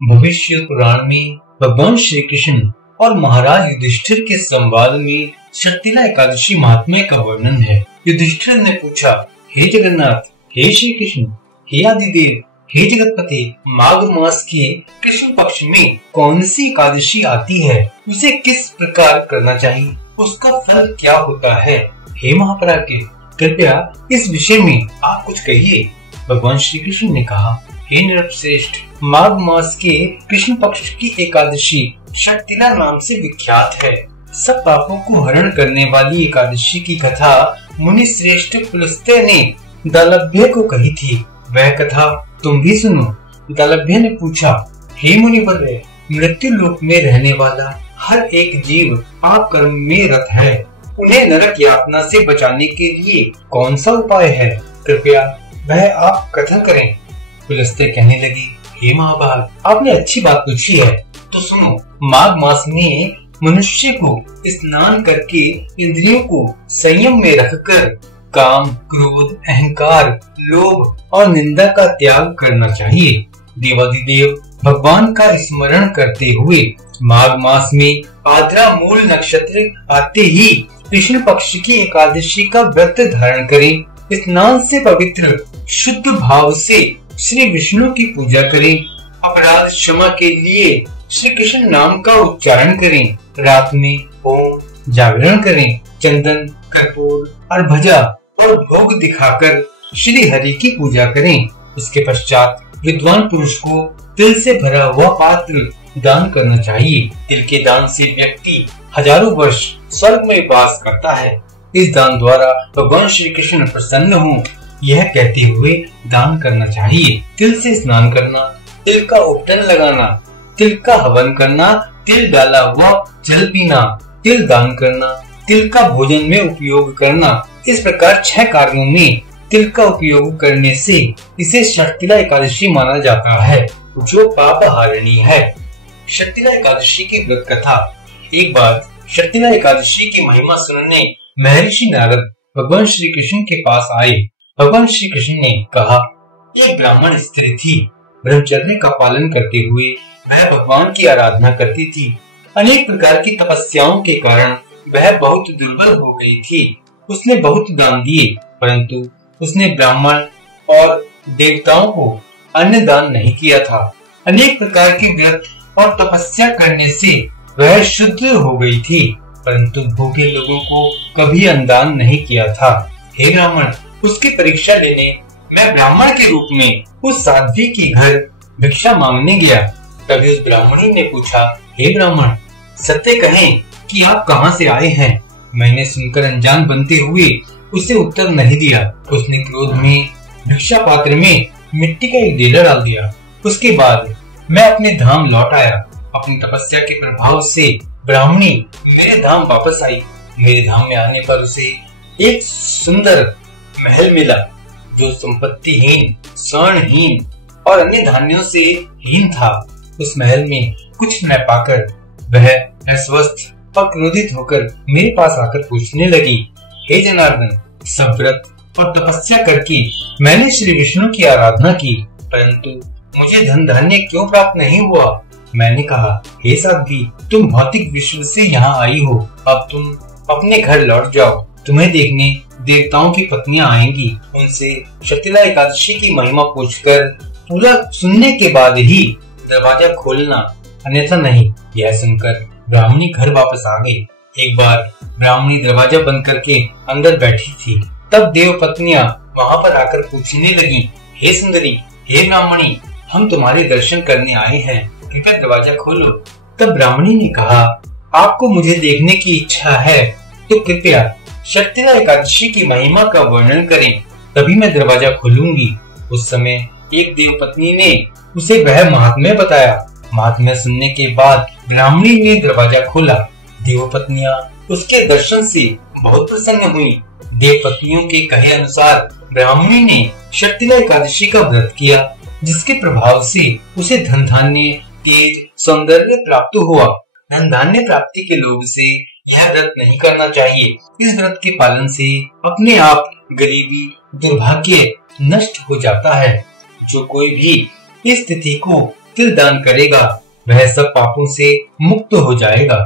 भविष्य पुराण में भगवान श्री कृष्ण और महाराज युधिष्ठिर के संवाद में शक्तिला एकादशी महात्म्य का वर्णन है। युधिष्ठिर ने पूछा, हे जगन्नाथ, हे श्री कृष्ण, हे आदिदेव, हे जगतपति, माघ मास के कृष्ण पक्ष में कौन सी एकादशी आती है, उसे किस प्रकार करना चाहिए, उसका फल क्या होता है? हे महापराक्रम, कृपया इस विषय में आप कुछ कहिए। भगवान श्री कृष्ण ने कहा, हे नृपश्रेष्ठ, माघ मास के कृष्ण पक्ष की एकादशी शक्तिला नाम से विख्यात है। सब पापों को हरण करने वाली एकादशी की कथा मुनि श्रेष्ठ पुलस्त्य ने दालभ्य को कही थी। वह कथा तुम भी सुनो। दालभ्य ने पूछा, हे मुनिवर्य, मृत्यु लोक में रहने वाला हर एक जीव आप कर्म में रत है। उन्हें नरक यातना से बचाने के लिए कौन सा उपाय है? कृपया वह आप कथन करें। पुलस्त्य कहने लगी, हे महाभाग, आपने अच्छी बात पूछी है, तो सुनो। माघ मास में मनुष्य को स्नान करके इंद्रियों को संयम में रखकर काम, क्रोध, अहंकार, लोभ और निंदा का त्याग करना चाहिए। देवादिदेव भगवान का स्मरण करते हुए माघ मास में आद्रा मूल नक्षत्र आते ही कृष्ण पक्ष की एकादशी का व्रत धारण करें। स्नान से पवित्र शुद्ध भाव से श्री विष्णु की पूजा करें। अपराध क्षमा के लिए श्री कृष्ण नाम का उच्चारण करें। रात में ओम जागरण करें। चंदन, कर्पूर और भजा और भोग दिखाकर श्री हरि की पूजा करें। इसके पश्चात विद्वान पुरुष को तिल से भरा हुआ पात्र दान करना चाहिए। तिल के दान से व्यक्ति हजारों वर्ष स्वर्ग में वास करता है। इस दान द्वारा भगवान श्री कृष्ण प्रसन्न हों, यह कहते हुए दान करना चाहिए। तिल से स्नान करना, तिल का उपटन लगाना, तिल का हवन करना, तिल डाला हुआ जल पीना, तिल दान करना, तिल का भोजन में उपयोग करना, इस प्रकार 6 कार्यों में तिल का उपयोग करने से इसे शक्तिला एकादशी माना जाता है, जो पाप हारिणी है। शक्तिला एकादशी की व्रत कथा। एक बार शक्तिला एकादशी की महिमा सुनने महर्षि नारद भगवान श्री कृष्ण के पास आए। भगवान श्री कृष्ण ने कहा, एक ब्राह्मण स्त्री थी। ब्रह्मचर्य का पालन करते हुए वह भगवान की आराधना करती थी। अनेक प्रकार की तपस्याओं के कारण वह बहुत दुर्बल हो गई थी। उसने बहुत दान दिए, परंतु उसने ब्राह्मण और देवताओं को अन्न दान नहीं किया था। अनेक प्रकार की व्रत और तपस्या करने से वह शुद्ध हो गई थी, परंतु भूखे लोगों को कभी अन्नदान नहीं किया था। हे ब्राह्मण, उसकी परीक्षा लेने मैं ब्राह्मण के रूप में उस साध्वी के घर भिक्षा मांगने गया। तभी उस ब्राह्मणी ने पूछा, हे ब्राह्मण, सत्य कहें कि आप कहाँ से आए हैं? मैंने सुनकर अनजान बनते हुए उसे उत्तर नहीं दिया। उसने क्रोध में भिक्षा पात्र में मिट्टी का एक ढेला डाल दिया। उसके बाद मैं अपने धाम लौट आया। अपनी तपस्या के प्रभाव से ब्राह्मणी मेरे धाम वापस आई। मेरे धाम में आने पर उसे एक सुंदर महल मिला, जो संपत्तिहीन, स्वर्णहीन और अन्य धान्यों से हीन था। उस महल में कुछ न पाकर वह अस्वस्थ और क्रोधित होकर मेरे पास आकर पूछने लगी, हे जनार्दन, सब व्रत और तपस्या करके मैंने श्री विष्णु की आराधना की, परंतु मुझे धन धान्य क्यों प्राप्त नहीं हुआ? मैंने कहा, हे साध्वी, तुम भौतिक विश्व से यहाँ आई हो, अब तुम अपने घर लौट जाओ। तुम्हें देखने देवताओं की पत्नियां आएंगी। उनसे शक्तिला एकादशी की महिमा पूछकर पूरा सुनने के बाद ही दरवाजा खोलना, अन्यथा नहीं। यह सुनकर ब्राह्मणी घर वापस आ गई। एक बार ब्राह्मणी दरवाजा बंद करके अंदर बैठी थी। तब देव पत्नियां वहाँ पर आकर पूछने लगी, हे सुंदरी, हे ब्राह्मणी, हम तुम्हारे दर्शन करने आए हैं, कृपया दरवाजा खोलो। तब ब्राह्मणी ने कहा, आपको मुझे देखने की इच्छा है तो कृपया शक्तिला एकादशी की महिमा का वर्णन करें, तभी मैं दरवाजा खोलूंगी। उस समय एक देव पत्नी ने उसे वह महात्म्य बताया। महात्म्य सुनने के बाद ब्राह्मणी ने दरवाजा खोला। देव पत्नियां उसके दर्शन से बहुत प्रसन्न हुई। देव पत्नियों के कहे अनुसार ब्राह्मणी ने शक्तिला एकादशी का व्रत किया, जिसके प्रभाव से उसे धन धान्य, तेज, सौंदर्य प्राप्त हुआ। धन धान्य प्राप्ति के लोभ से यह व्रत नहीं करना चाहिए। इस व्रत के पालन से अपने आप गरीबी, दुर्भाग्य नष्ट हो जाता है। जो कोई भी इस तिथि को तिल दान करेगा वह सब पापों से मुक्त हो जाएगा।